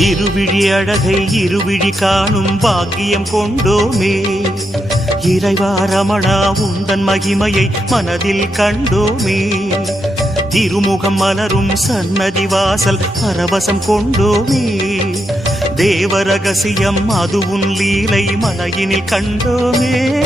இருவிழி அழகை இருவிழி காணும் பாக்கியம் கொண்டோமே. இறைவா ரமணா உந்தன் மகிமையை மனதில் கண்டோமே. திருமுகம் மலரும் சன்னதி வாசல் பரவசம் கொண்டோமே. தேவரகசியம் அது உன் லீலை மலையினில் கண்டோமே.